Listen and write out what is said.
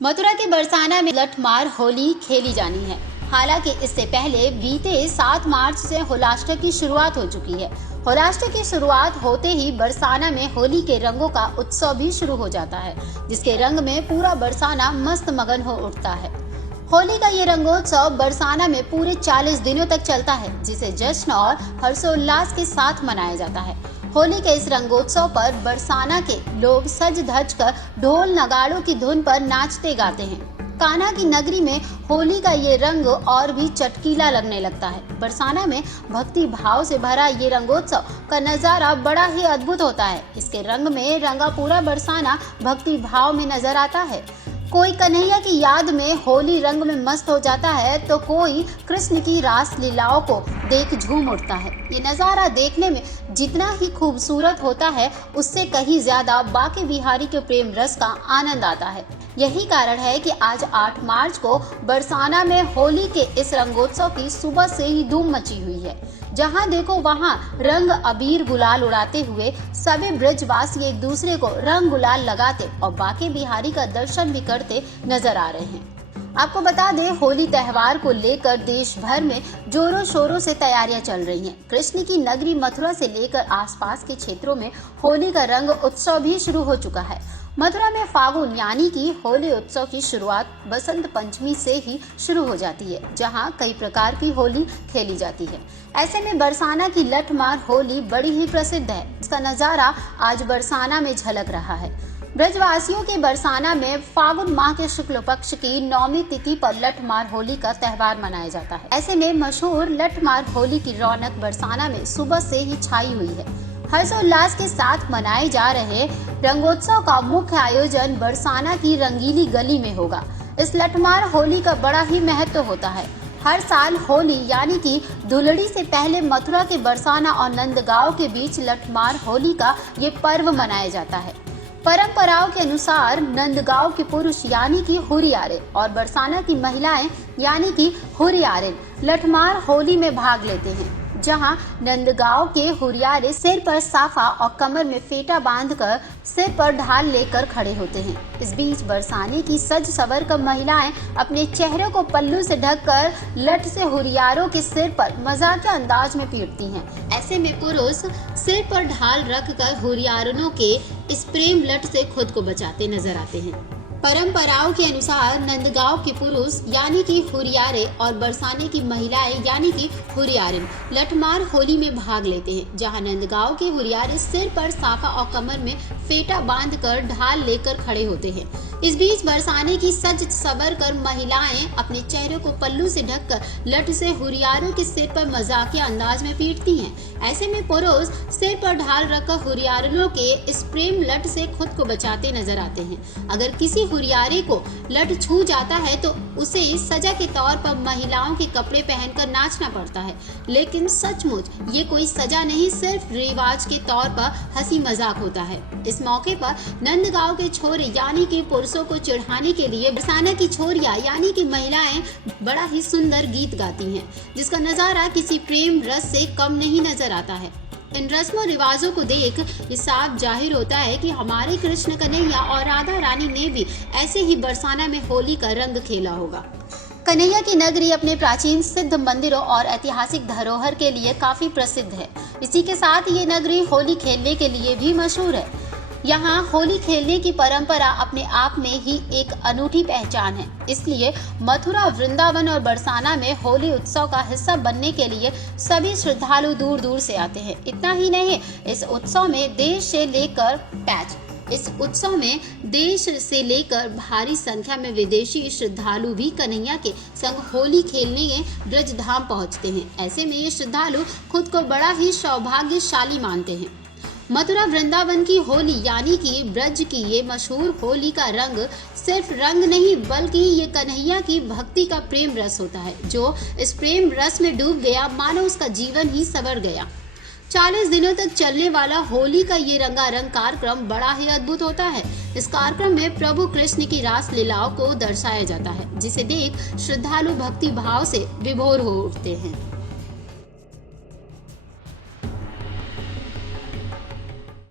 मथुरा के बरसाना में लठमार होली खेली जानी है। हालांकि इससे पहले बीते 7 मार्च से होलाष्टक की शुरुआत हो चुकी है। होलाष्टक की शुरुआत होते ही बरसाना में होली के रंगों का उत्सव भी शुरू हो जाता है, जिसके रंग में पूरा बरसाना मस्त मगन हो उठता है। होली का ये रंगोत्सव बरसाना में पूरे 40 दिनों तक चलता है, जिसे जश्न और हर्षोल्लास के साथ मनाया जाता है। होली के इस रंगोत्सव पर बरसाना के लोग सज धज कर ढोल नगाड़ों की धुन पर नाचते गाते हैं। कान्हा की नगरी में होली का ये रंग और भी चटकीला लगने लगता है। बरसाना में भक्ति भाव से भरा ये रंगोत्सव का नजारा बड़ा ही अद्भुत होता है। इसके रंग में रंगा पूरा बरसाना भक्ति भाव में नजर आता है। कोई कन्हैया की याद में होली रंग में मस्त हो जाता है, तो कोई कृष्ण की रास लीलाओं को देख झूम उठता है। ये नज़ारा देखने में जितना ही खूबसूरत होता है, उससे कहीं ज्यादा बाके बिहारी के प्रेम रस का आनंद आता है। यही कारण है कि आज 8 मार्च को बरसाना में होली के इस रंगोत्सव की सुबह से ही धूम मची हुई है। जहां देखो वहां रंग अबीर गुलाल उड़ाते हुए सभी ब्रजवासी एक दूसरे को रंग गुलाल लगाते और बाके बिहारी का दर्शन भी करते नजर आ रहे हैं। आपको बता दें, होली त्योहार को लेकर देश भर में जोरों शोरों से तैयारियां चल रही हैं। कृष्ण की नगरी मथुरा से लेकर आसपास के क्षेत्रों में होली का रंग उत्सव भी शुरू हो चुका है। मथुरा में फागुन यानी कि होली उत्सव की शुरुआत बसंत पंचमी से ही शुरू हो जाती है, जहां कई प्रकार की होली खेली जाती है। ऐसे में बरसाना की लठमार होली बड़ी ही प्रसिद्ध है। इसका नजारा आज बरसाना में झलक रहा है। ब्रजवासियों के बरसाना में फागुन माह के शुक्ल पक्ष की 9वीं तिथि पर लठमार होली का त्योहार मनाया जाता है। ऐसे में मशहूर लठमार होली की रौनक बरसाना में सुबह से ही छाई हुई है। हर्षोल्लास के साथ मनाए जा रहे रंगोत्सव का मुख्य आयोजन बरसाना की रंगीली गली में होगा। इस लठमार होली का बड़ा ही महत्व होता है। हर साल होली यानी कि धुलड़ी से पहले मथुरा के बरसाना और नंदगांव के बीच लठमार होली का ये पर्व मनाया जाता है। परंपराओं के अनुसार नंदगांव के पुरुष यानी कि हुरियारे और बरसाना की महिलाएं यानी कि हुरियारे लठमार होली में भाग लेते हैं। जहां नंदगांव के हुरियारे सिर पर साफा और कमर में फेटा बांधकर सिर पर ढाल लेकर खड़े होते हैं। इस बीच बरसाने की सज सवर कर महिलाएं अपने चेहरे को पल्लू से ढककर लठ से हुरियारों के सिर पर मजाकिया अंदाज में पीटती हैं। ऐसे में पुरुष सिर पर ढाल रखकर हुरियारों के इस प्रेम लठ से खुद को बचाते नजर आते हैं। परंपराओं के अनुसार नंदगांव के पुरुष यानी कि हुरियारे और बरसाने की महिलाएं यानी कि हुरियारिन लठमार होली में भाग लेते हैं। जहां नंदगांव के हुरियारे सिर पर साफा और कमर में फेटा बांधकर ढाल लेकर खड़े होते हैं। इस बीच बरसाने की सज सवर कर महिलाएं अपने चेहरे को पल्लू से ढककर लठ से हुरियारों के सिर पर मजाकिया अंदाज में पीटती हैं। ऐसे में पुरुष सिर पर ढाल रखकर हुरियारों के इस प्रेम लठ से खुद को बचाते नजर आते हैं। अगर किसी हुरियारे को लठ छू जाता है तो उसे सजा के तौर पर महिलाओं के कपड़े पहनकर नाचना पड़ता है। लेकिन सचमुच ये कोई सजा नहीं, सिर्फ रिवाज के तौर पर हंसी मजाक होता है। इस मौके पर नंदगांव के छोरे यानी कि पुरुषों को चिढ़ाने के लिए बरसाना की छोरियां यानी कि महिलाएं बड़ा ही सुंदर गीत गाती हैं, जिसका नजारा किसी प्रेम रस से कम नहीं नजर आता है। इन रस्मों रिवाजों को देख ये साफ जाहिर होता है कि हमारे कृष्ण कन्हैया और राधा रानी ने भी ऐसे ही बरसाना में होली का रंग खेला होगा। कन्हैया की नगरी अपने प्राचीन सिद्ध मंदिरों और ऐतिहासिक धरोहर के लिए काफी प्रसिद्ध है। इसी के साथ ये नगरी होली खेलने के लिए भी मशहूर है। यहाँ होली खेलने की परंपरा अपने आप में ही एक अनूठी पहचान है। इसलिए मथुरा, वृंदावन और बरसाना में होली उत्सव का हिस्सा बनने के लिए सभी श्रद्धालु दूर दूर से आते हैं। इतना ही नहीं, इस उत्सव में देश से लेकर भारी संख्या में विदेशी श्रद्धालु भी कन्हैया के संग होली खेलने ब्रज धाम पहुँचते हैं। ऐसे में ये श्रद्धालु खुद को बड़ा ही सौभाग्यशाली मानते हैं। मथुरा वृंदावन की होली यानी कि ब्रज की ये मशहूर होली का रंग सिर्फ रंग नहीं, बल्कि ये कन्हैया की भक्ति का प्रेम रस होता है। जो इस प्रेम रस में डूब गया, मानो उसका जीवन ही संवर गया। 40 दिनों तक चलने वाला होली का ये रंगारंग कार्यक्रम बड़ा ही अद्भुत होता है। इस कार्यक्रम में प्रभु कृष्ण की रास लीलाओं को दर्शाया जाता है, जिसे देख श्रद्धालु भक्ति भाव से विभोर हो उठते हैं।